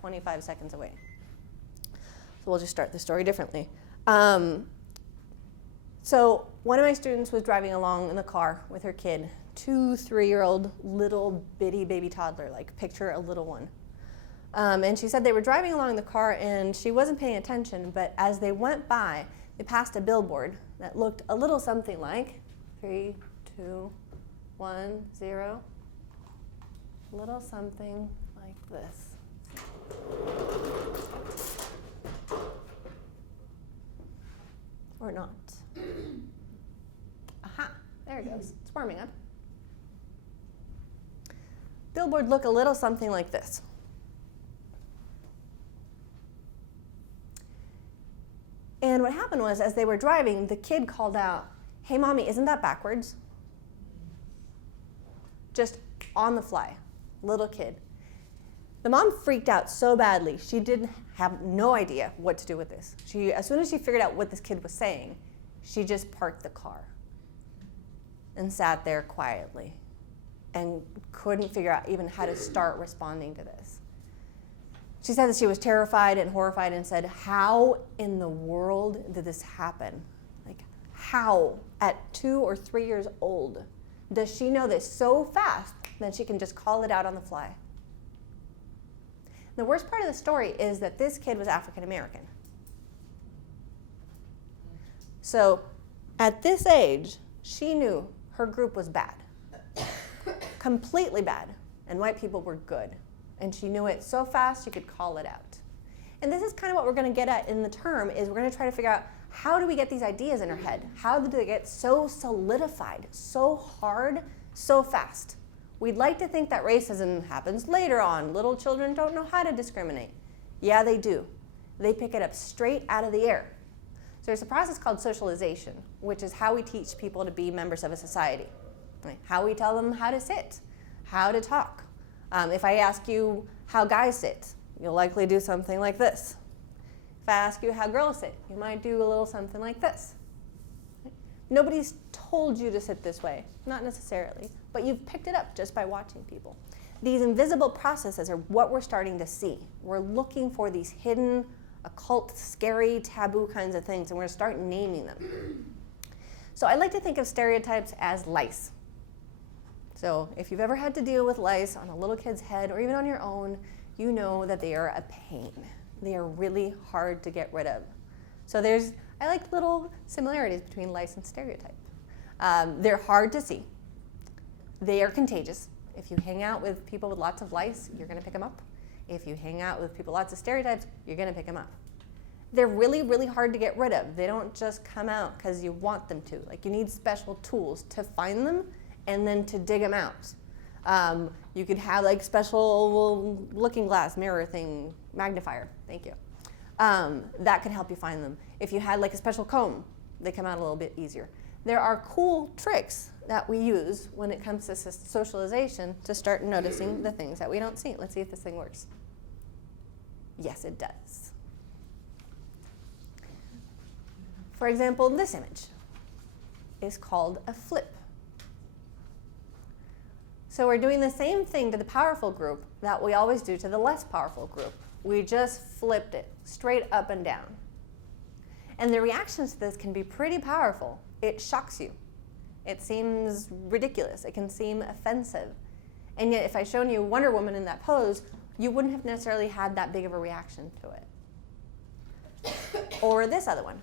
25 seconds away. So we'll just start the story differently. So one of my students was driving along in the car with her kid, 2-3-year-old little bitty baby toddler, like picture a little one. And she said they were driving along in the car and she wasn't paying attention, but as they went by, they passed a billboard that looked a little something like 3, 2, 1, 0. A little something like this. Or not. Aha, there it goes. It's warming up. Billboard look a little something like this. And what happened was, as they were driving, the kid called out, "Hey, Mommy, isn't that backwards?" Just on the fly, little kid. The mom freaked out so badly, she didn't have no idea what to do with this. As soon as she figured out what this kid was saying, she just parked the car and sat there quietly and couldn't figure out even how to start responding to this. She said that she was terrified and horrified and said, "How in the world did this happen? Like, how at 2 or 3 years old does she know this so fast that she can just call it out on the fly?" The worst part of the story is that this kid was African American. So at this age, she knew her group was bad, completely bad, and white people were good. And she knew it so fast she could call it out. And this is kind of what we're going to get at in the term, is we're going to try to figure out, how do we get these ideas in our head? How do they get so solidified, so hard, so fast? We'd like to think that racism happens later on. Little children don't know how to discriminate. Yeah, they do. They pick it up straight out of the air. So there's a process called socialization, which is how we teach people to be members of a society. Right? How we tell them how to sit, how to talk. If I ask you how guys sit, you'll likely do something like this. If I ask you how girls sit, you might do a little something like this. Nobody's told you to sit this way, not necessarily, but you've picked it up just by watching people. These invisible processes are what we're starting to see. We're looking for these hidden, occult, scary, taboo kinds of things, and we're going to start naming them. So I like to think of stereotypes as lice. So if you've ever had to deal with lice on a little kid's head or even on your own, you know that they are a pain. They are really hard to get rid of. So I like little similarities between lice and stereotype. They're hard to see. They are contagious. If you hang out with people with lots of lice, you're going to pick them up. If you hang out with people with lots of stereotypes, you're going to pick them up. They're really, really hard to get rid of. They don't just come out because you want them to. Like, you need special tools to find them and then to dig them out. You could have like special looking glass, mirror thing, magnifier, thank you. That could help you find them. If you had like a special comb, they come out a little bit easier. There are cool tricks that we use when it comes to socialization to start noticing the things that we don't see. Let's see if this thing works. Yes, it does. For example, this image is called a flip. So we're doing the same thing to the powerful group that we always do to the less powerful group. We just flipped it straight up and down. And the reactions to this can be pretty powerful. It shocks you. It seems ridiculous. It can seem offensive. And yet if I'd shown you Wonder Woman in that pose, you wouldn't have necessarily had that big of a reaction to it. Or this other one.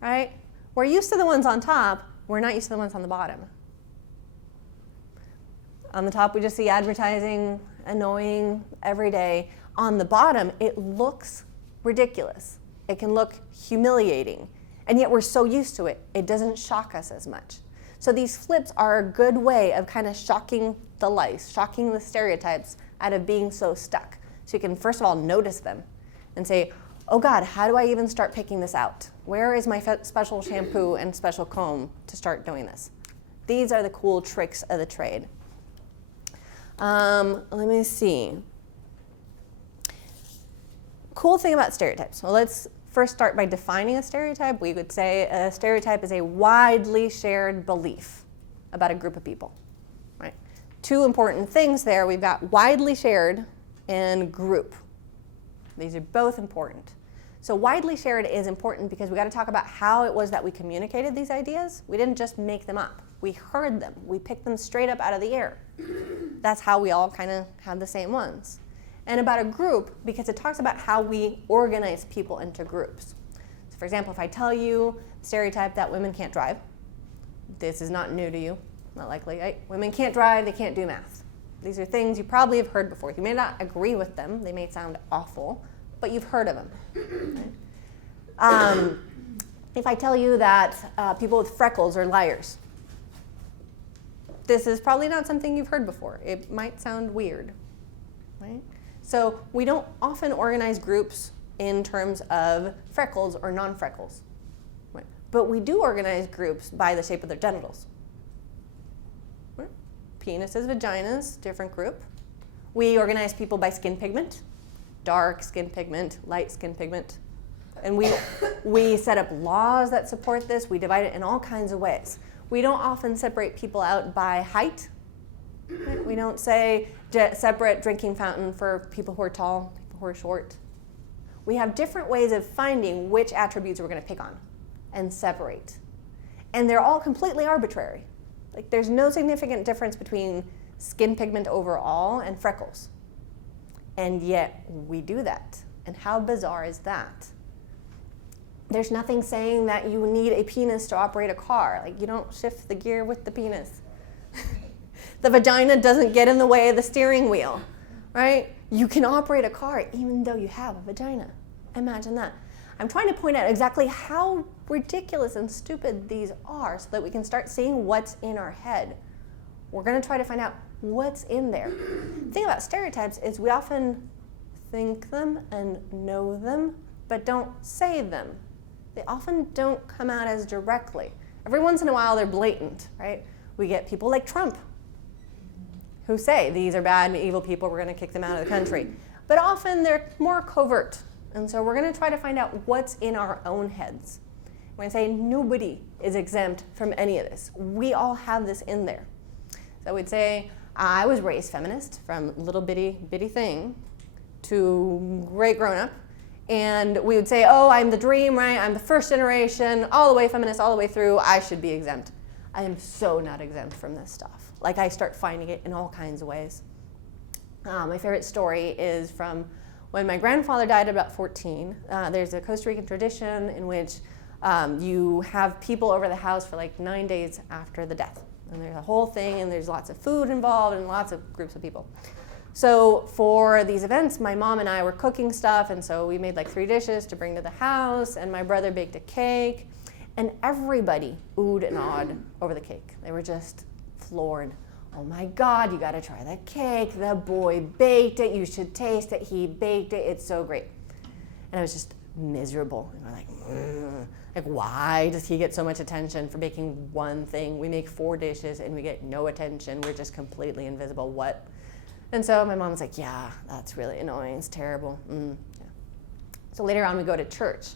Right? We're used to the ones on top. We're not used to the ones on the bottom. On the top, we just see advertising, annoying, every day. On the bottom, it looks ridiculous. It can look humiliating. And yet we're so used to it, it doesn't shock us as much. So these flips are a good way of kind of shocking the lice, shocking the stereotypes out of being so stuck. So you can first of all notice them and say, oh God, how do I even start picking this out? Where is my special shampoo and special comb to start doing this? These are the cool tricks of the trade. Let me see. Cool thing about stereotypes. Well, let's first start by defining a stereotype. We would say a stereotype is a widely shared belief about a group of people, right? two important things there. We've got widely shared and group. These are both important. So widely shared is important because we got to talk about how it was that we communicated these ideas. We didn't just make them up. We heard them. We picked them straight up out of the air. That's how we all kind of had the same ones. And about a group, because it talks about how we organize people into groups. So for example, if I tell you the stereotype that women can't drive, this is not new to you, not likely, right? Women can't drive, they can't do math. These are things you probably have heard before. You may not agree with them, they may sound awful, but you've heard of them. Right? If I tell you that people with freckles are liars, this is probably not something you've heard before. It might sound weird, right? So we don't often organize groups in terms of freckles or non-freckles, right? But we do organize groups by the shape of their genitals. Right? Penises, vaginas, different group. We organize people by skin pigment, dark skin pigment, light skin pigment. And we set up laws that support this. We divide it in all kinds of ways. We don't often separate people out by height. Right? We don't say separate drinking fountain for people who are tall, people who are short. We have different ways of finding which attributes we're going to pick on and separate. And they're all completely arbitrary. Like there's no significant difference between skin pigment overall and freckles. And yet we do that. And how bizarre is that? There's nothing saying that you need a penis to operate a car. Like you don't shift the gear with the penis. The vagina doesn't get in the way of the steering wheel, right? You can operate a car even though you have a vagina. Imagine that. I'm trying to point out exactly how ridiculous and stupid these are so that we can start seeing what's in our head. We're going to try to find out what's in there. The thing about stereotypes is we often think them and know them, but don't say them. They often don't come out as directly. Every once in a while they're blatant, right? We get people like Trump who say these are bad and evil people, we're going to kick them out of the country. But often they're more covert. And so we're going to try to find out what's in our own heads. When I say nobody is exempt from any of this, we all have this in there. So we'd say, I was raised feminist from little bitty thing to great grown up. And we would say, oh, I'm the dream, right? I'm the first generation, all the way feminist, all the way through. I should be exempt. I am so not exempt from this stuff. Like I start finding it in all kinds of ways. My favorite story is from when my grandfather died at about 14. There's a Costa Rican tradition in which you have people over the house for like 9 days after the death. And there's a whole thing, and there's lots of food involved and lots of groups of people. So for these events, my mom and I were cooking stuff, and so we made like 3 dishes to bring to the house, and my brother baked a cake, and everybody oohed and awed over the cake. They were just floored. Oh my God, you gotta try the cake. The boy baked it. You should taste it. He baked it. It's so great. And I was just miserable. And we're like, ugh. Like, why does he get so much attention for baking one thing? We make 4 dishes and we get no attention. We're just completely invisible. What? And so my mom's like, yeah, that's really annoying. It's terrible. Yeah. So later on, we go to church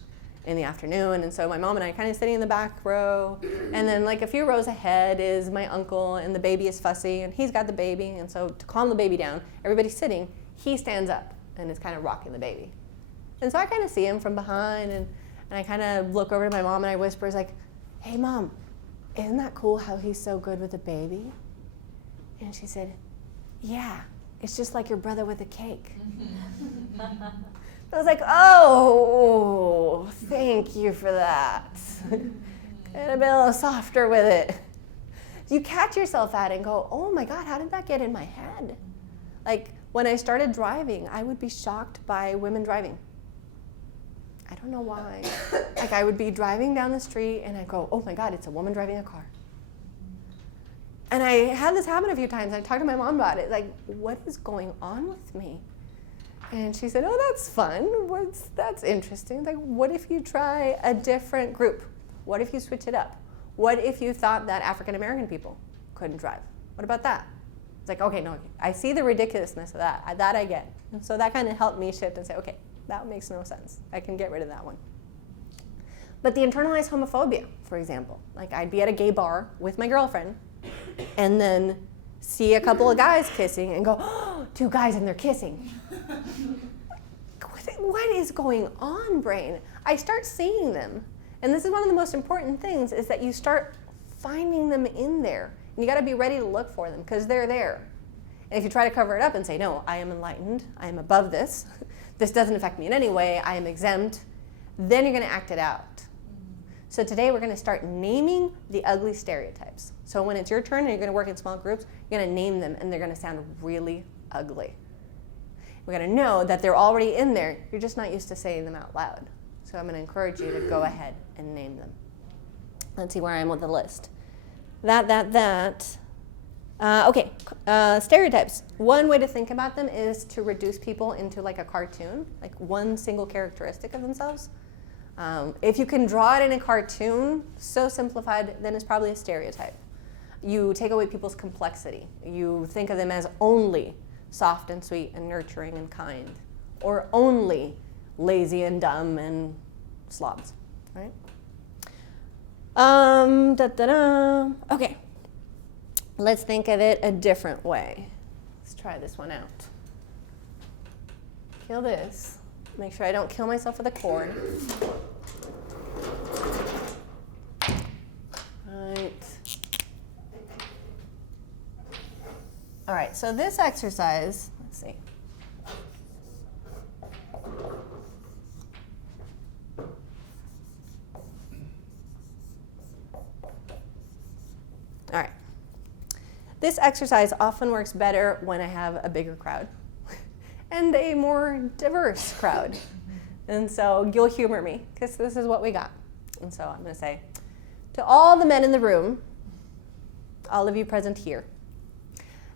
in the afternoon, and so my mom and I are kind of sitting in the back row, and then like a few rows ahead is my uncle, and the baby is fussy, and he's got the baby, and so to calm the baby down, everybody's sitting, he stands up and is kind of rocking the baby. And so I kind of see him from behind, and I kind of look over to my mom and I whisper, it's like, hey Mom, isn't that cool how he's so good with the baby? And she said, yeah, it's just like your brother with the cake. I was like, oh, thank you for that. Could have been a little softer with it. You catch yourself at it and go, oh my God, how did that get in my head? Like when I started driving, I would be shocked by women driving. I don't know why. Like I would be driving down the street and I'd go, oh my God, it's a woman driving a car. And I had this happen a few times. I talked to my mom about it. Like, what is going on with me? And she said, oh, that's fun. That's interesting. Like, what if you try a different group? What if you switch it up? What if you thought that African American people couldn't drive? What about that? It's like, okay, no, I see the ridiculousness of that. That I get. And so that kind of helped me shift and say, okay, that makes no sense. I can get rid of that one. But the internalized homophobia, for example. Like, I'd be at a gay bar with my girlfriend, and then see a couple of guys kissing and go, oh, 2 guys and they're kissing. What is going on, brain? I start seeing them. And this is one of the most important things, is that you start finding them in there. And you got to be ready to look for them because they're there. And if you try to cover it up and say, no, I am enlightened, I am above this, this doesn't affect me in any way, I am exempt, then you're going to act it out. So today we're going to start naming the ugly stereotypes. So when it's your turn and you're going to work in small groups, you're going to name them and they're going to sound really ugly. We're going to know that they're already in there, you're just not used to saying them out loud. So I'm going to encourage you to go ahead and name them. Let's see where I am with the list. Okay, stereotypes. One way to think about them is to reduce people into like a cartoon, like one single characteristic of themselves. If you can draw it in a cartoon, so simplified, then it's probably a stereotype. You take away people's complexity. You think of them as only soft and sweet and nurturing and kind, or only lazy and dumb and slobs, right? Okay, let's think of it a different way. Let's try this one out. Kill this. Make sure I don't kill myself with a cord. All right, so this exercise, let's see. All right. This exercise often works better when I have a bigger crowd and a more diverse crowd. And so you'll humor me, because this is what we got. And so I'm going to say, to all the men in the room, all of you present here,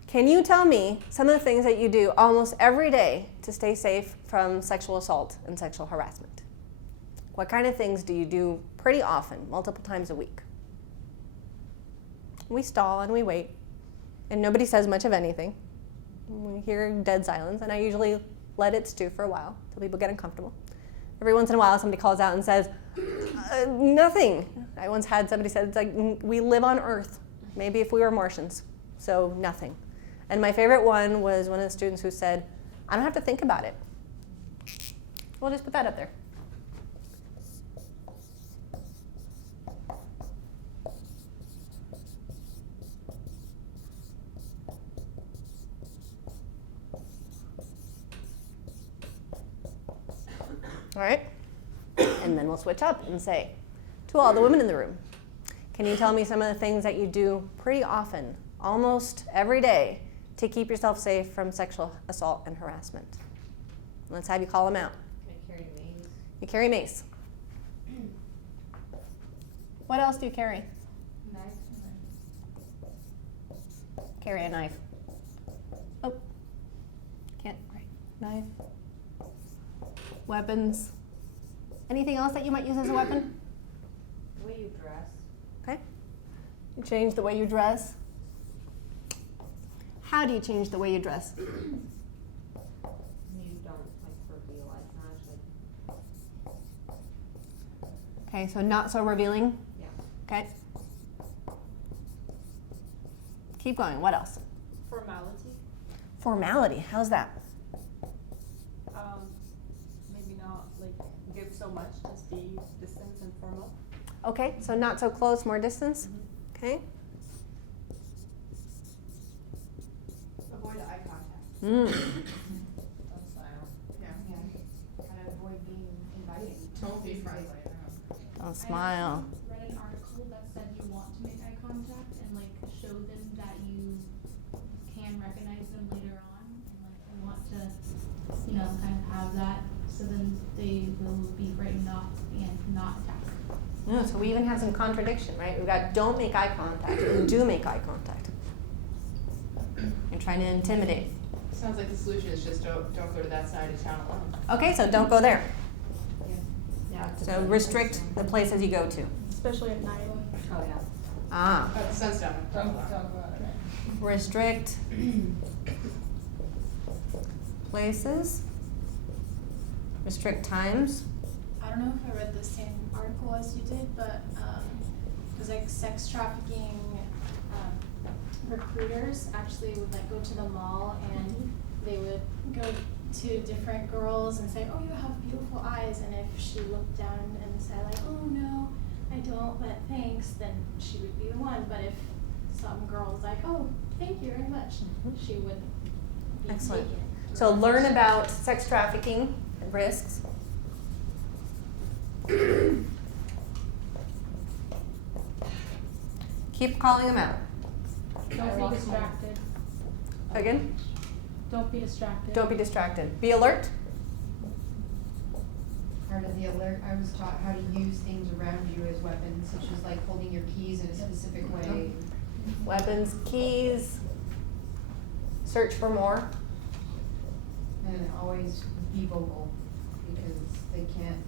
can you tell me some of the things that you do almost every day to stay safe from sexual assault and sexual harassment? What kind of things do you do pretty often, multiple times a week? We stall and we wait, and nobody says much of anything. We hear dead silence, and I usually let it stew for a while until people get uncomfortable. Every once in a while, somebody calls out and says, nothing. I once had somebody say, it's like, we live on Earth, maybe if we were Martians, so nothing. And my favorite one was one of the students who said, I don't have to think about it. We'll just put that up there. All right, and then we'll switch up and say, to all the women in the room, can you tell me some of the things that you do pretty often, almost every day, to keep yourself safe from sexual assault and harassment? Let's have you call them out. Can I carry mace? You carry mace. What else do you carry? Knife. Carry a knife. Oh, can't, right, knife. Weapons. Anything else that you might use as a weapon? The way you dress. Okay. You change the way you dress. How do you change the way you dress? You don't reveal. It's not Okay, so not so revealing. Yeah. Okay. Keep going. What else? Formality. Formality. How's that? Maybe not give so much, just be distant and formal. Okay, so not so close, more distance. Okay. Avoid eye contact. Mm. Don't smile. Yeah. Kind of avoid being inviting. Don't be friendly. Don't smile. I read an article that said you want to make eye contact and show them that you can recognize them later on, and you want to, kind of have that, so then they will be frightened off and not attack. Yeah, so we even have some contradiction, right? We've got don't make eye contact and do make eye contact. You're trying to intimidate. Sounds like the solution is just don't go to that side of town alone. Okay, so don't go there. Yeah. So restrict the places you go to. Especially at night. Oh yeah. Ah. Sunstone. Don't go out at night. Restrict places. Restrict times. I don't know if I read the same article as you did, but because sex trafficking recruiters actually would like go to the mall and they would go to different girls and say, oh, you have beautiful eyes, and if she looked down and said like, oh no, I don't, but thanks, then she would be the one. But if some girl was like, oh, thank you very much, she would be Excellent. taken. So learn about sex trafficking risks. Keep calling them out. Don't be distracted. Again, Don't be distracted. don't be distracted. Be alert. Part of the alert, I was taught how to use things around you as weapons, such as like holding your keys in a specific way. Weapons, keys. Search for more. And always be vocal, because they can't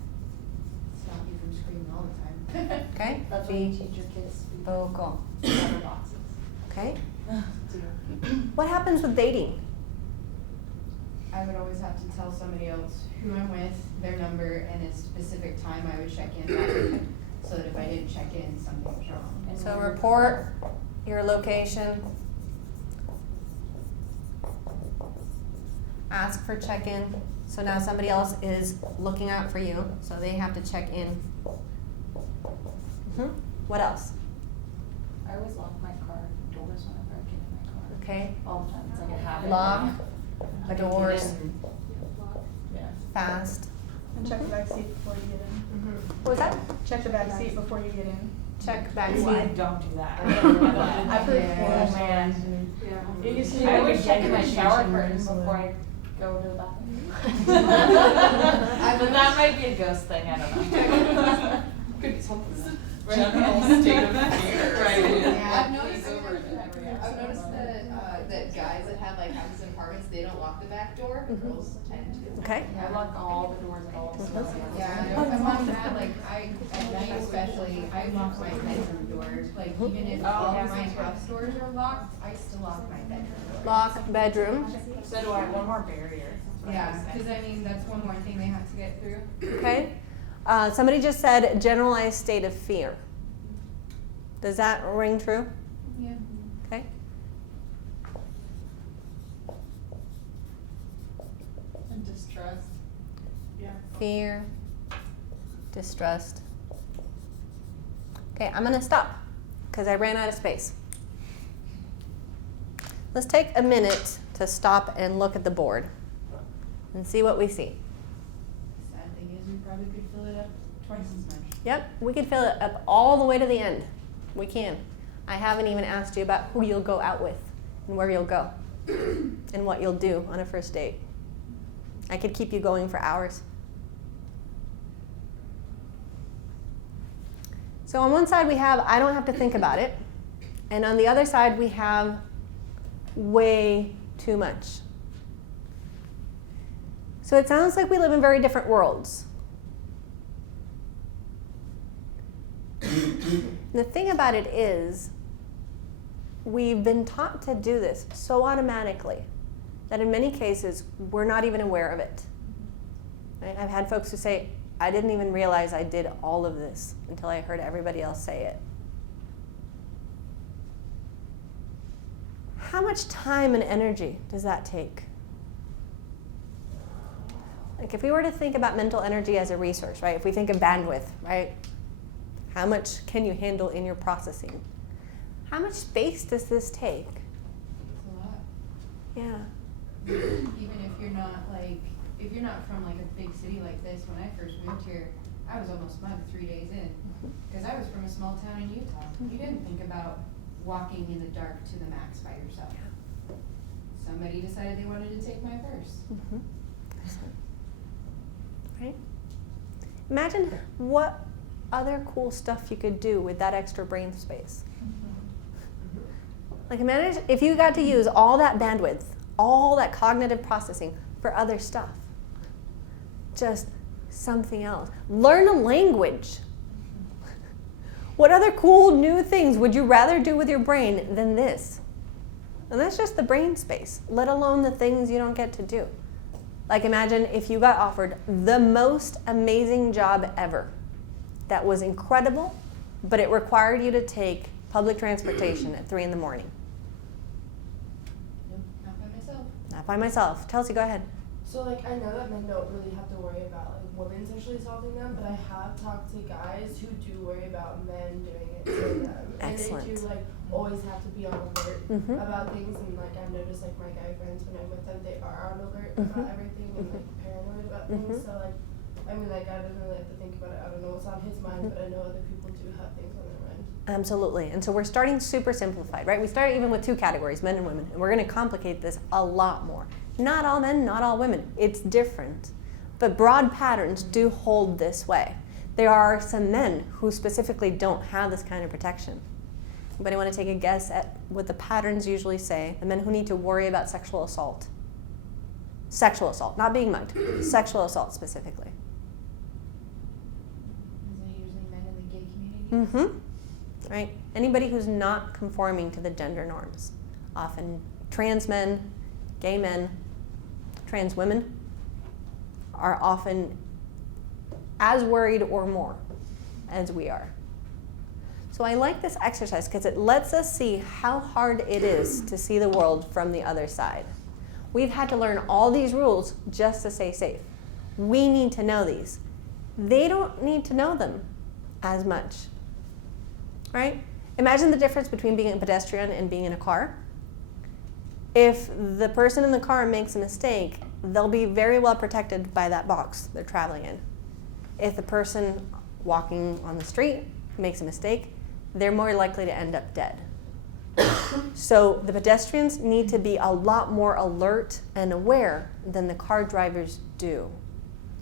stop you from screaming all the time. Okay? That's when you teach your kids to be Vocal. letter boxes. Okay? Do. What happens with dating? I would always have to tell somebody else who I'm with, their number, and a specific time I would check in, so that if I didn't check in, something was wrong. And So then- report your location. Ask for check-in. So now somebody else is looking out for you, so they have to check in. What else? I always lock my car doors whenever I get in my car. Okay. All the time. It's like a habit. Lock I the can get doors in. Yeah. fast. And check the back seat before you get in. What was that? Check the back seat before you get in. Check back Ooh, I seat. don't do that. I've heard Yeah. Oh man. Yeah. It used to be I like always a check in my shower generation curtains or before I go to the bathroom. I've But that might be a ghost thing, I don't know. Could be something. General state of fear. Right. Yeah. I've noticed that guys that have like houses and apartments, they don't lock the back door, girls tend to. Okay. I lock all the doors at all times. Yeah, among that, like, at night especially, I lock my bedroom doors, like, even if all yeah, of my me too. house doors are locked, I still lock my bedroom door. Lock bedroom. So do I, one more barrier. Yeah, cause I mean, that's one more thing they have to get through. Okay. Somebody just said generalized state of fear. Does that ring true? Yeah. Okay. And distrust. Yeah. Fear, distrust. Okay, I'm gonna stop because I ran out of space. Let's take a minute to stop and look at the board and see what we see. Sad thing is, we probably could fill it up twice as much. Yep, we could fill it up all the way to the end. We can. I haven't even asked you about who you'll go out with and where you'll go and what you'll do on a first date. I could keep you going for hours. So on one side we have, I don't have to think about it. And on the other side we have way too much. So it sounds like we live in very different worlds. The thing about it is, we've been taught to do this so automatically that in many cases we're not even aware of it. Right? I've had folks who say, I didn't even realize I did all of this until I heard everybody else say it. How much time and energy does that take? Like if we were to think about mental energy as a resource, right? If we think of bandwidth, right? How much can you handle in your processing? How much space does this take? It's a lot. Yeah. Even if you're not like, if you're not from like a big city like this, when I first moved here, I was almost mad 3 days in. Cause I was from a small town in Utah. You didn't think about walking in the dark to the max by yourself. Somebody decided they wanted to take my purse. Right? Imagine what other cool stuff you could do with that extra brain space. Like imagine if you got to use all that bandwidth, all that cognitive processing for other stuff. Just something else. Learn a language. What other cool new things would you rather do with your brain than this? And that's just the brain space, let alone the things you don't get to do. Like imagine if you got offered the most amazing job ever that was incredible, but it required you to take public transportation at 3 in the morning. by myself. Chelsea, go ahead. So like I know that men don't really have to worry about like women sexually assaulting them, but I have talked to guys who do worry about men doing it to them. Excellent. And they do like always have to be on alert Mhm. about things, and like I've noticed like my guy friends when I'm with them, they are on alert about everything and like paranoid about things. So like I mean like I don't really have to think about it. I don't know what's on his mind, but I know other people do have things on their mind. Absolutely. And so we're starting super simplified, right? We start even with 2 categories, men and women, and we're going to complicate this a lot more. Not all men, not all women. It's different. But broad patterns do hold this way. There are some men who specifically don't have this kind of protection. Anybody want to take a guess at what the patterns usually say? The men who need to worry about sexual assault. Sexual assault, not being mugged. Sexual assault specifically. Is it usually men in the gay community? Mm-hmm. Right? Anybody who's not conforming to the gender norms. Often trans men, gay men, trans women are often as worried or more as we are. So I like this exercise because it lets us see how hard it is to see the world from the other side. We've had to learn all these rules just to stay safe. We need to know these. They don't need to know them as much, right? Imagine the difference between being a pedestrian and being in a car. If the person in the car makes a mistake, they'll be very well protected by that box they're traveling in. If the person walking on the street makes a mistake, they're more likely to end up dead. So the pedestrians need to be a lot more alert and aware than the car drivers do.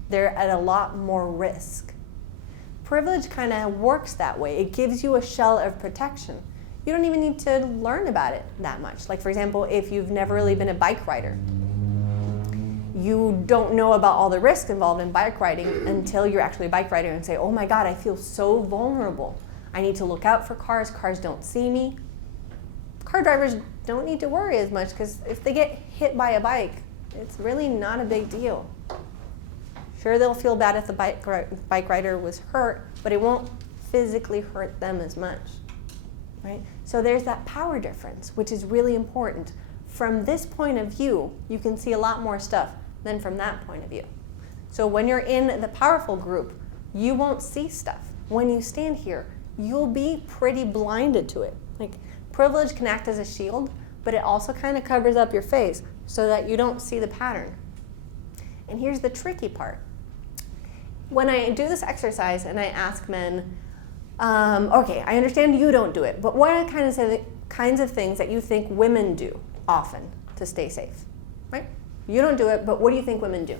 They're at a lot more risk. Privilege kind of works that way. It gives you a shell of protection. You don't even need to learn about it that much. Like for example, if you've never really been a bike rider, you don't know about all the risks involved in bike riding until you're actually a bike rider and say, oh my God, I feel so vulnerable. I need to look out for cars. Cars don't see me. Car drivers don't need to worry as much because if they get hit by a bike, it's really not a big deal. Sure, they'll feel bad if the bike rider was hurt, but it won't physically hurt them as much, right? So there's that power difference, which is really important. From this point of view, you can see a lot more stuff than from that point of view. So when you're in the powerful group, you won't see stuff. When you stand here, you'll be pretty blinded to it. Like privilege can act as a shield, but it also kind of covers up your face so that you don't see the pattern. And here's the tricky part. When I do this exercise and I ask men, okay, I understand you don't do it, but what are kinds of things that you think women do often to stay safe, right? You don't do it, but what do you think women do?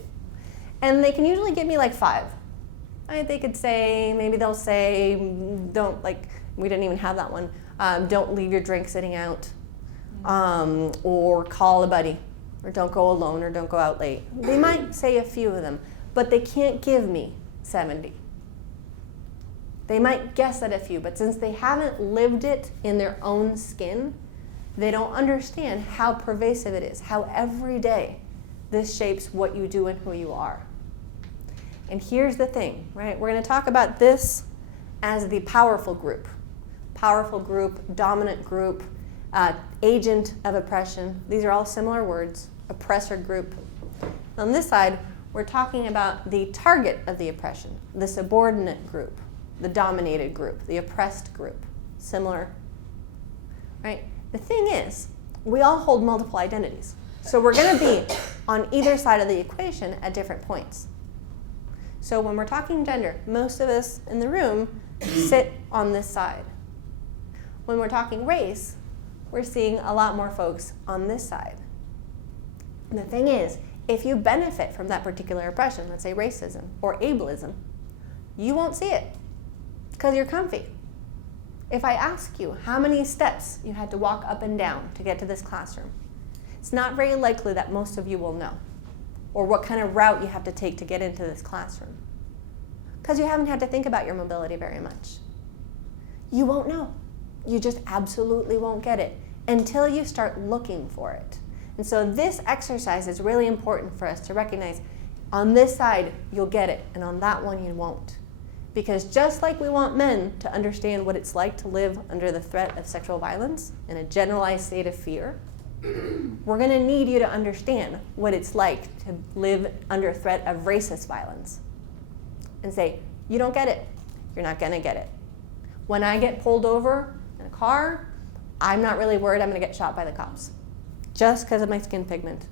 And they can usually give me like 5. They could say, maybe they'll say, don't, like, we didn't even have that one, don't leave your drink sitting out, or call a buddy, or don't go alone, or don't go out late. They might say a few of them, but they can't give me 70. They might guess at a few, but since they haven't lived it in their own skin, they don't understand how pervasive it is, how every day this shapes what you do and who you are. And here's the thing, right? We're going to talk about this as the powerful group. Powerful group, dominant group, agent of oppression. These are all similar words, oppressor group. On this side, we're talking about the target of the oppression, the subordinate group, the dominated group, the oppressed group. Similar, right? The thing is, we all hold multiple identities. So we're going to be on either side of the equation at different points. So when we're talking gender, most of us in the room sit on this side. When we're talking race, we're seeing a lot more folks on this side. And the thing is, if you benefit from that particular oppression, let's say racism or ableism, you won't see it because you're comfy. If I ask you how many steps you had to walk up and down to get to this classroom, it's not very likely that most of you will know, or what kind of route you have to take to get into this classroom, because you haven't had to think about your mobility very much. You won't know. You just absolutely won't get it until you start looking for it. And so this exercise is really important for us to recognize. On this side, you'll get it, and on that one, you won't. Because just like we want men to understand what it's like to live under the threat of sexual violence in a generalized state of fear, we're going to need you to understand what it's like to live under threat of racist violence. And say, you don't get it. You're not going to get it. When I get pulled over in a car, I'm not really worried I'm going to get shot by the cops just because of my skin pigment.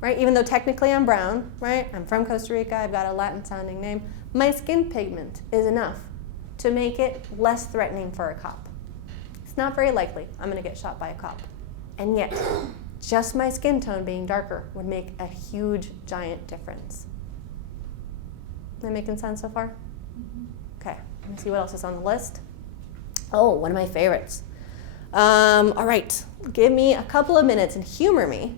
Right? Even though technically I'm brown, right? I'm from Costa Rica, I've got a Latin-sounding name. My skin pigment is enough to make it less threatening for a cop. It's not very likely I'm going to get shot by a cop. And yet, just my skin tone being darker would make a huge, giant difference. Am I making sense so far? Okay, let me see what else is on the list. Oh, one of my favorites. All right, give me a couple of minutes and humor me.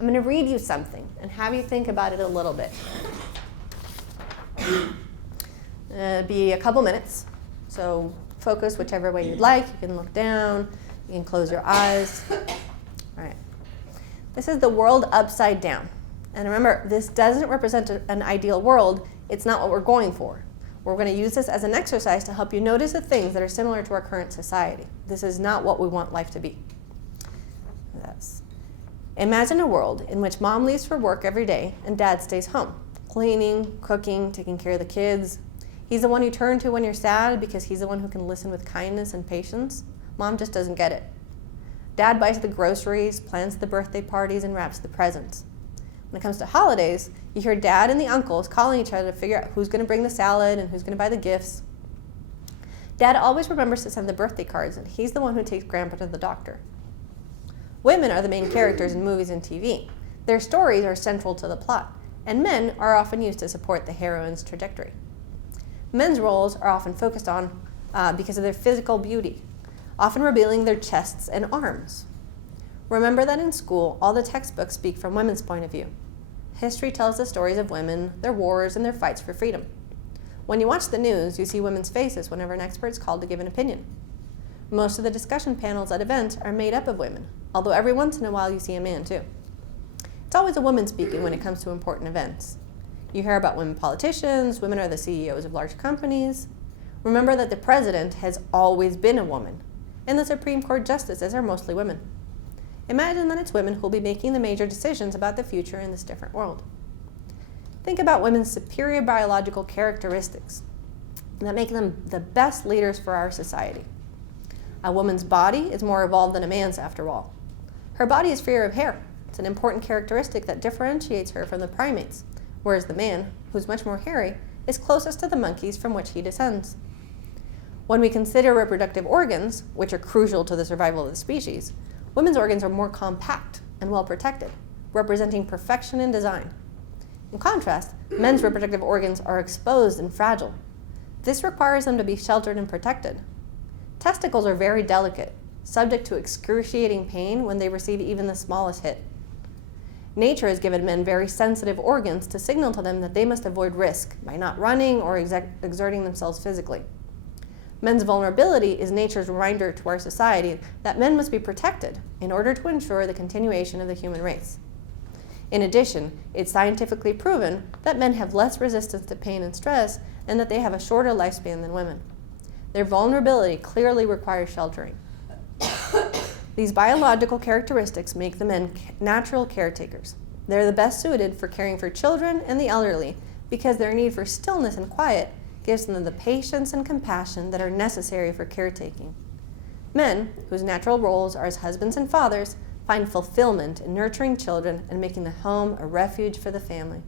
I'm going to read you something and have you think about it a little bit. Be a couple minutes, so focus whichever way you'd like. You can look down, you can close your eyes. All right. This is the world upside down. And remember, this doesn't represent an ideal world. It's not what we're going for. We're going to use this as an exercise to help you notice the things that are similar to our current society. This is not what we want life to be. Yes. Imagine a world in which mom leaves for work every day and dad stays home, cleaning, cooking, taking care of the kids. He's the one you turn to when you're sad because he's the one who can listen with kindness and patience. Mom just doesn't get it. Dad buys the groceries, plans the birthday parties, and wraps the presents. When it comes to holidays, you hear dad and the uncles calling each other to figure out who's going to bring the salad and who's going to buy the gifts. Dad always remembers to send the birthday cards, and he's the one who takes grandpa to the doctor. Women are the main characters in movies and TV. Their stories are central to the plot, and men are often used to support the heroine's trajectory. Men's roles are often focused on because of their physical beauty, often revealing their chests and arms. Remember that in school, all the textbooks speak from women's point of view. History tells the stories of women, their wars, and their fights for freedom. When you watch the news, you see women's faces whenever an expert's called to give an opinion. Most of the discussion panels at events are made up of women, although every once in a while you see a man too. It's always a woman speaking when it comes to important events. You hear about women politicians, women are the CEOs of large companies. Remember that the president has always been a woman, and the Supreme Court justices are mostly women. Imagine that it's women who will be making the major decisions about the future in this different world. Think about women's superior biological characteristics that make them the best leaders for our society. A woman's body is more evolved than a man's, after all. Her body is freer of hair. It's an important characteristic that differentiates her from the primates, whereas the man, who's much more hairy, is closest to the monkeys from which he descends. When we consider reproductive organs, which are crucial to the survival of the species, women's organs are more compact and well protected, representing perfection in design. In contrast, men's reproductive organs are exposed and fragile. This requires them to be sheltered and protected. Testicles are very delicate, subject to excruciating pain when they receive even the smallest hit. Nature has given men very sensitive organs to signal to them that they must avoid risk by not running or exerting themselves physically. Men's vulnerability is nature's reminder to our society that men must be protected in order to ensure the continuation of the human race. In addition, it's scientifically proven that men have less resistance to pain and stress and that they have a shorter lifespan than women. Their vulnerability clearly requires sheltering. These biological characteristics make the men natural caretakers. They're the best suited for caring for children and the elderly because their need for stillness and quiet gives them the patience and compassion that are necessary for caretaking. Men, whose natural roles are as husbands and fathers, find fulfillment in nurturing children and making the home a refuge for the family.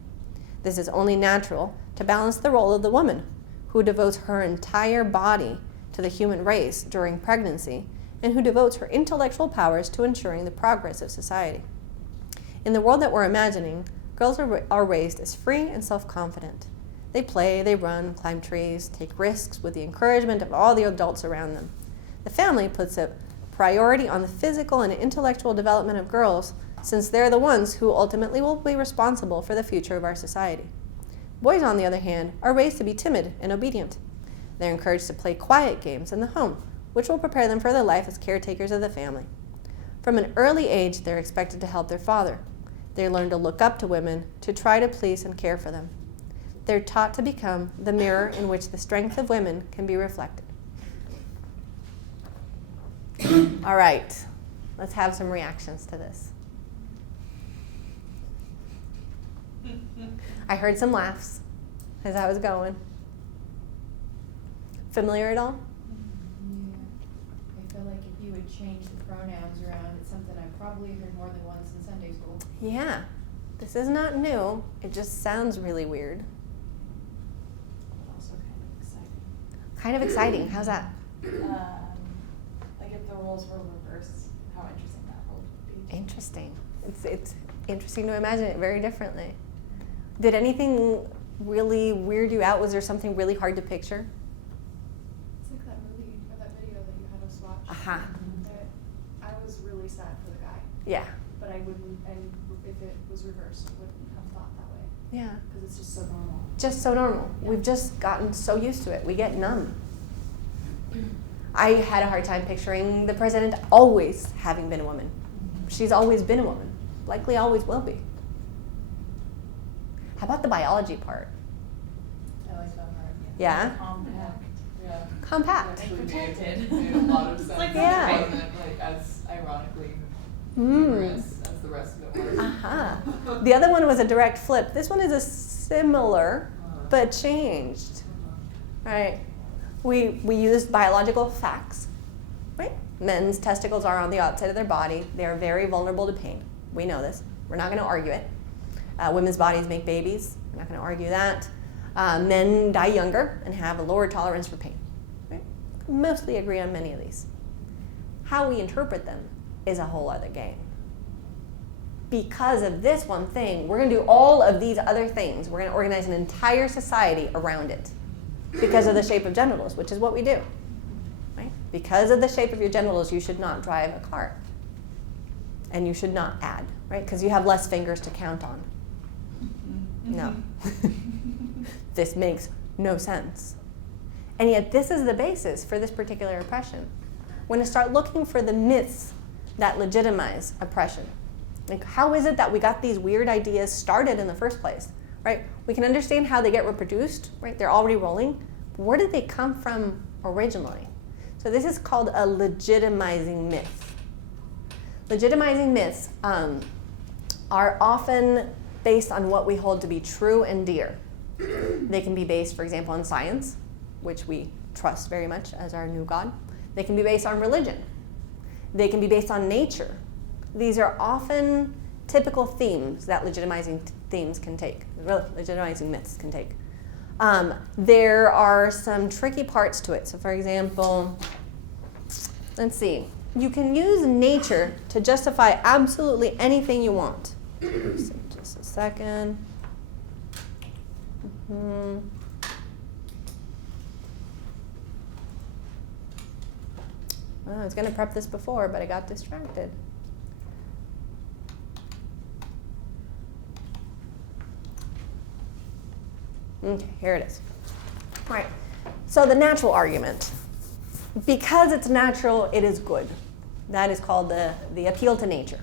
This is only natural to balance the role of the woman, who devotes her entire body to the human race during pregnancy and who devotes her intellectual powers to ensuring the progress of society. In the world that we're imagining, girls are raised as free and self-confident. They play, they run, climb trees, take risks with the encouragement of all the adults around them. The family puts a priority on the physical and intellectual development of girls since they're the ones who ultimately will be responsible for the future of our society. Boys, on the other hand, are raised to be timid and obedient. They're encouraged to play quiet games in the home, which will prepare them for their life as caretakers of the family. From an early age, they're expected to help their father. They learn to look up to women, to try to please and care for them. They're taught to become the mirror in which the strength of women can be reflected. All right, Let's have some reactions to this. I heard some laughs as I was going. Familiar at all? Yeah. I feel like if you would change the pronouns around, it's something I've probably heard more than once in Sunday school. Yeah. This is not new. It just sounds really weird. Also kind of exciting. Kind of exciting. How's that? Like if the roles were reversed, how interesting that role would be. Interesting. It's interesting to imagine it very differently. Did anything really weird you out? Was there something really hard to picture? It's like that movie or that video that you had us watch. Aha. That I was really sad for the guy, Yeah. but I wouldn't, and if it was reversed, I wouldn't have thought that way, Yeah. because it's just so normal. Just so normal. Yeah. We've just gotten so used to it. We get numb. I had a hard time picturing the president always having been a woman. She's always been a woman. Likely always will be. How about the biology part? I like that part. Yeah? Compact. Yeah. Compact. And protected. Made a lot of sense. Like, yeah. It wasn't like as ironically Mm. humorous as the rest of it was. Uh-huh. The other one was a direct flip. This one is a similar, but changed. Right? We used biological facts. Right? Men's testicles are on the outside of their body. They are very vulnerable to pain. We know this. We're not going to argue it. Women's bodies make babies. We're not going to argue that. Men die younger and have a lower tolerance for pain. Right? Mostly agree on many of these. How we interpret them is a whole other game. Because of this one thing, we're going to do all of these other things. We're going to organize an entire society around it because of the shape of genitals, which is what we do. Right? Because of the shape of your genitals, you should not drive a car. And you should not add, right? Because you have less fingers to count on. No. This makes no sense. And yet this is the basis for this particular oppression. We're going to start looking for the myths that legitimize oppression. Like, how is it that we got these weird ideas started in the first place, right? We can understand how they get reproduced, right? They're already rolling. But where did they come from originally? So this is called a legitimizing myth. Legitimizing myths are often based on what we hold to be true and dear. They can be based, for example, on science, which we trust very much as our new God. They can be based on religion. They can be based on nature. These are often typical themes that legitimizing themes can take, legitimizing myths can take. There are some tricky parts to it. So for example, let's see. You can use nature to justify absolutely anything you want. Just a second. Well, I was going to prep this before, but I got distracted. Okay, here it is. All right, so the natural argument. Because it's natural, it is good. That is called the appeal to nature.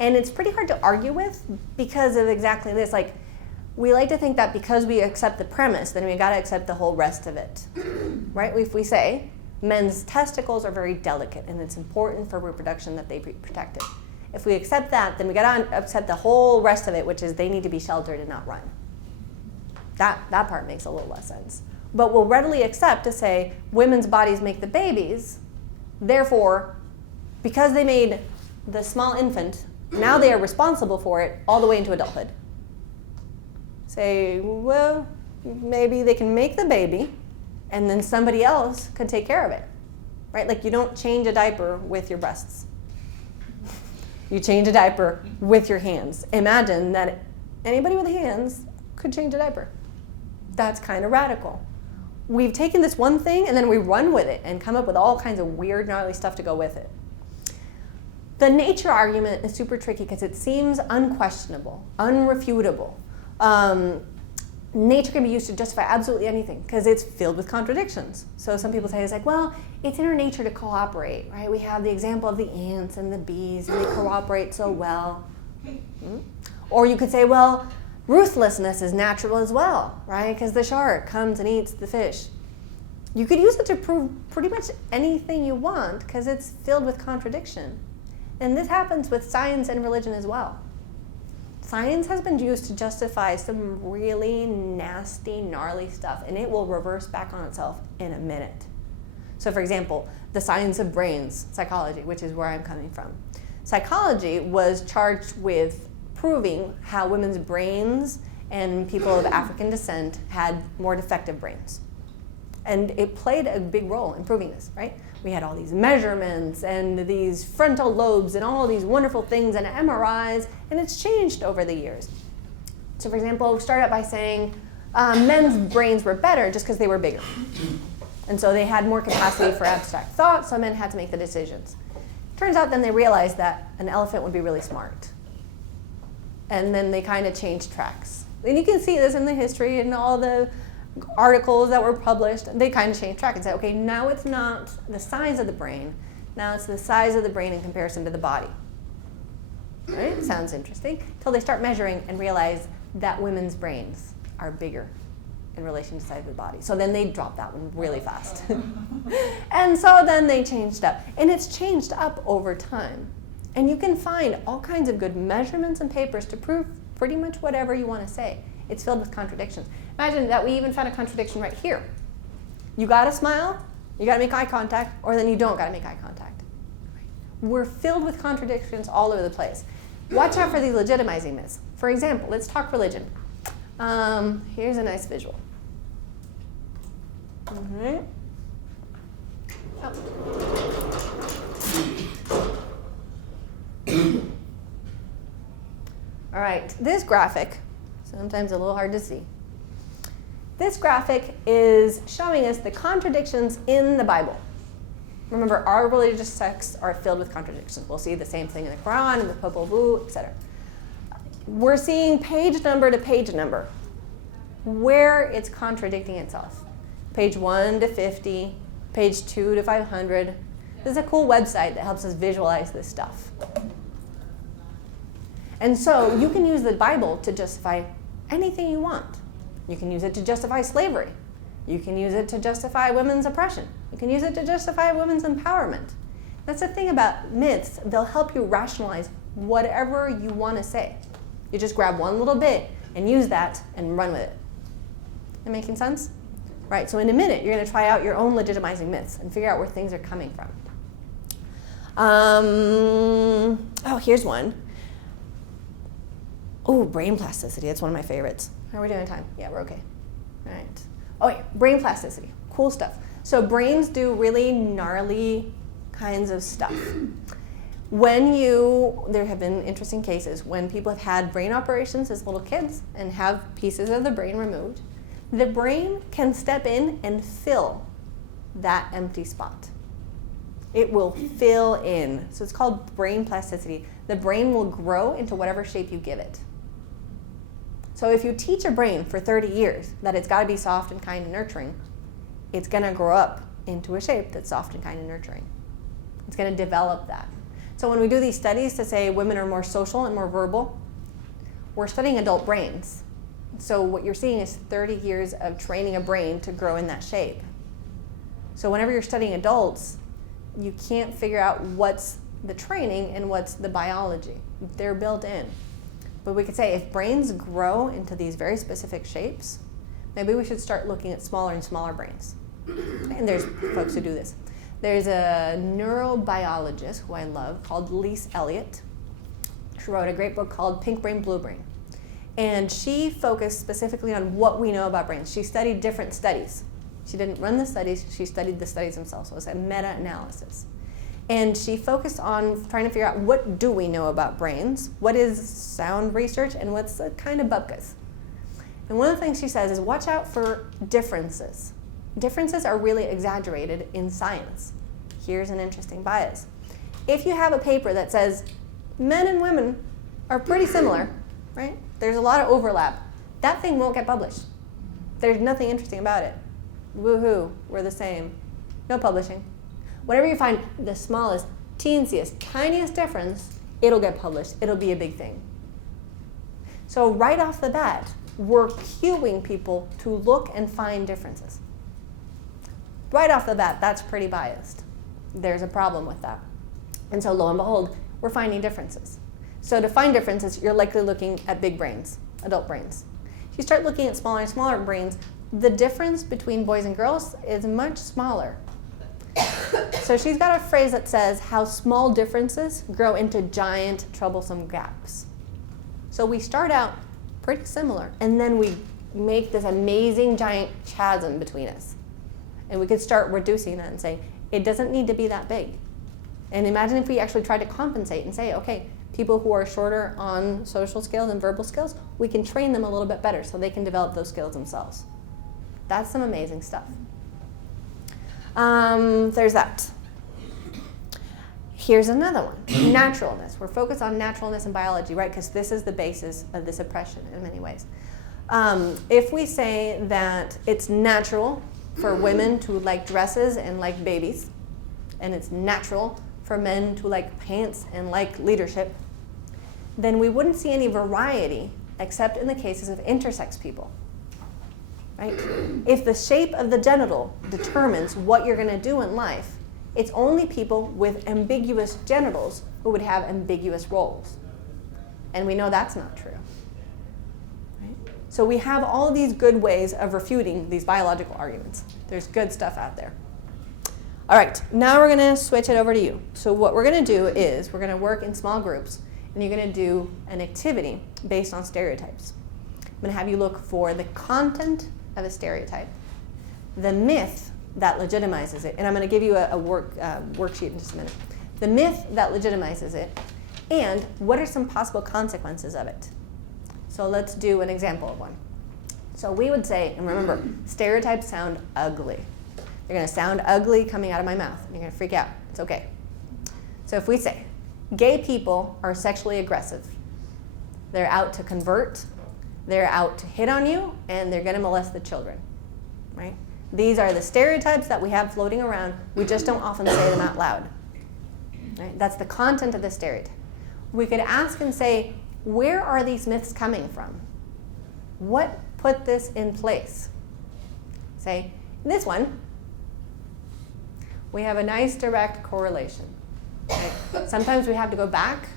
And it's pretty hard to argue with because of exactly this. Like, we like to think that because we accept the premise, then we gotta accept the whole rest of it, right? If we say men's testicles are very delicate and it's important for reproduction that they be protected. If we accept that, then we gotta accept the whole rest of it, which is they need to be sheltered and not run. That part makes a little less sense. But we'll readily accept to say women's bodies make the babies, therefore, because they made the small infant, now they are responsible for it all the way into adulthood. Say, well, maybe they can make the baby and then somebody else could take care of it, right? Like, you don't change a diaper with your breasts. You change a diaper with your hands. Imagine that anybody with hands could change a diaper. That's kind of radical. We've taken this one thing and then we run with it and come up with all kinds of weird, gnarly stuff to go with it. The nature argument is super tricky because it seems unquestionable, unrefutable. Nature can be used to justify absolutely anything because it's filled with contradictions. So some people say, it's like, well, it's in our nature to cooperate, right? We have the example of the ants and the bees, and they cooperate so well. Or you could say, well, ruthlessness is natural as well, right? Because the shark comes and eats the fish. You could use it to prove pretty much anything you want because it's filled with contradiction. And this happens with science and religion as well. Science has been used to justify some really nasty, gnarly stuff, and it will reverse back on itself in a minute. So for example, the science of brains, psychology, which is where I'm coming from. Psychology was charged with proving how women's brains and people of African descent had more defective brains. And it played a big role in proving this, right? We had all these measurements and these frontal lobes and all these wonderful things and MRIs, and it's changed over the years. So for example, we started out by saying men's brains were better just because they were bigger. And so they had more capacity for abstract thought, so men had to make the decisions. Turns out then they realized that an elephant would be really smart. And then they kind of changed tracks. And you can see this in the history and all the articles that were published. They kind of changed track and said, okay, now it's not the size of the brain, now it's the size of the brain in comparison to the body. Right? Sounds interesting. Until they start measuring and realize that women's brains are bigger in relation to the size of the body. So then they dropped that one really fast. And so then they changed up. And it's changed up over time. And you can find all kinds of good measurements and papers to prove pretty much whatever you want to say. It's filled with contradictions. Imagine that we even found a contradiction right here. You gotta smile, you gotta make eye contact, or then you don't gotta make eye contact. We're filled with contradictions all over the place. Watch out for these legitimizing myths. For example, let's talk religion. Here's a nice visual. Mm-hmm. All right, this graphic, sometimes a little hard to see. This graphic is showing us the contradictions in the Bible. Remember, our religious texts are filled with contradictions. We'll see the same thing in the Quran, in the Popol Vuh, etc. We're seeing page number to page number where it's contradicting itself. Page 1 to 50, page 2 to 500. This is a cool website that helps us visualize this stuff. And so you can use the Bible to justify anything you want. You can use it to justify slavery. You can use it to justify women's oppression. You can use it to justify women's empowerment. That's the thing about myths. They'll help you rationalize whatever you want to say. You just grab one little bit and use that and run with it. That making sense? Right, so in a minute, you're going to try out your own legitimizing myths and figure out where things are coming from. Oh, here's one. Oh, brain plasticity. That's one of my favorites. How are we doing on time? Yeah, we're okay. All right. Oh, yeah, brain plasticity. Cool stuff. So brains do really gnarly kinds of stuff. There have been interesting cases when people have had brain operations as little kids and have pieces of the brain removed. The brain can step in and fill that empty spot. It will fill in. So it's called brain plasticity. The brain will grow into whatever shape you give it. So if you teach a brain for 30 years that it's got to be soft and kind and nurturing, it's going to grow up into a shape that's soft and kind and nurturing. It's going to develop that. So when we do these studies to say women are more social and more verbal, we're studying adult brains. So what you're seeing is 30 years of training a brain to grow in that shape. So whenever you're studying adults, you can't figure out what's the training and what's the biology. They're built in. But we could say if brains grow into these very specific shapes, maybe we should start looking at smaller and smaller brains. And there's folks who do this. There's a neurobiologist who I love called Lise Elliott. She wrote a great book called Pink Brain, Blue Brain. And she focused specifically on what we know about brains. She studied different studies. She didn't run the studies, she studied the studies themselves. So it was a meta-analysis. And she focused on trying to figure out what do we know about brains, what is sound research, and what's the kind of bupkis. And one of the things she says is watch out for differences. Differences are really exaggerated in science. Here's an interesting bias. If you have a paper that says men and women are pretty similar, right? There's a lot of overlap. That thing won't get published. There's nothing interesting about it. Woohoo, we're the same. No publishing. Whenever you find the smallest, teensiest, tiniest difference, it'll get published. It'll be a big thing. So right off the bat, we're cueing people to look and find differences. Right off the bat, that's pretty biased. There's a problem with that. And so lo and behold, we're finding differences. So to find differences, you're likely looking at big brains, adult brains. If you start looking at smaller and smaller brains, the difference between boys and girls is much smaller. So she's got a phrase that says how small differences grow into giant, troublesome gaps. So we start out pretty similar, and then we make this amazing giant chasm between us. And we could start reducing that and say, it doesn't need to be that big. And imagine if we actually tried to compensate and say, okay, people who are shorter on social skills and verbal skills, we can train them a little bit better so they can develop those skills themselves. That's some amazing stuff. There's that. Here's another one, naturalness. We're focused on naturalness in biology, right? Because this is the basis of this oppression in many ways. If we say that it's natural for women to like dresses and like babies, and it's natural for men to like pants and like leadership, then we wouldn't see any variety except in the cases of intersex people. Right? If the shape of the genital determines what you're going to do in life, it's only people with ambiguous genitals who would have ambiguous roles. And we know that's not true. Right? So we have all these good ways of refuting these biological arguments. There's good stuff out there. All right, now we're going to switch it over to you. So what we're going to do is we're going to work in small groups, and you're going to do an activity based on stereotypes. I'm going to have you look for the content of a stereotype, the myth that legitimizes it, and I'm going to give you a worksheet in just a minute. The myth that legitimizes it, and what are some possible consequences of it. So let's do an example of one. So we would say, and remember, stereotypes sound ugly. They're going to sound ugly coming out of my mouth. You're going to freak out. It's okay. So if we say, gay people are sexually aggressive. They're out to convert, they're out to hit on you, and they're going to molest the children. Right? These are the stereotypes that we have floating around. We just don't often say them out loud. Right? That's the content of the stereotype. We could ask and say, where are these myths coming from? What put this in place? Say, in this one, we have a nice direct correlation. Right? Sometimes we have to go back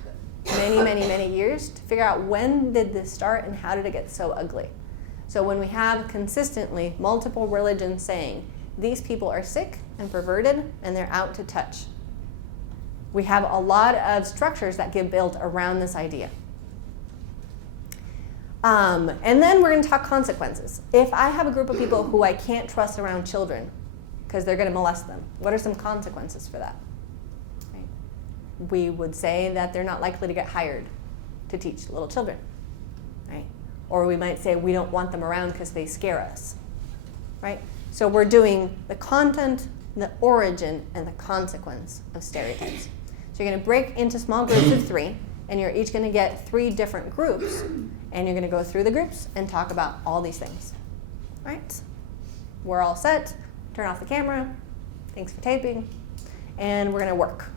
many, many, many years to figure out when did this start and how did it get so ugly. So when we have consistently multiple religions saying these people are sick and perverted and they're out to touch, we have a lot of structures that get built around this idea. And then we're going to talk consequences. If I have a group of people who I can't trust around children because they're going to molest them, what are some consequences for that? Right? We would say that they're not likely to get hired to teach little children. Right? Or we might say we don't want them around because they scare us. Right? So we're doing the content, the origin, and the consequence of stereotypes. So you're going to break into small groups of 3, and you're each going to get 3 different groups, and you're going to go through the groups and talk about all these things. Right? We're all set. Turn off the camera. Thanks for taping. And we're going to work.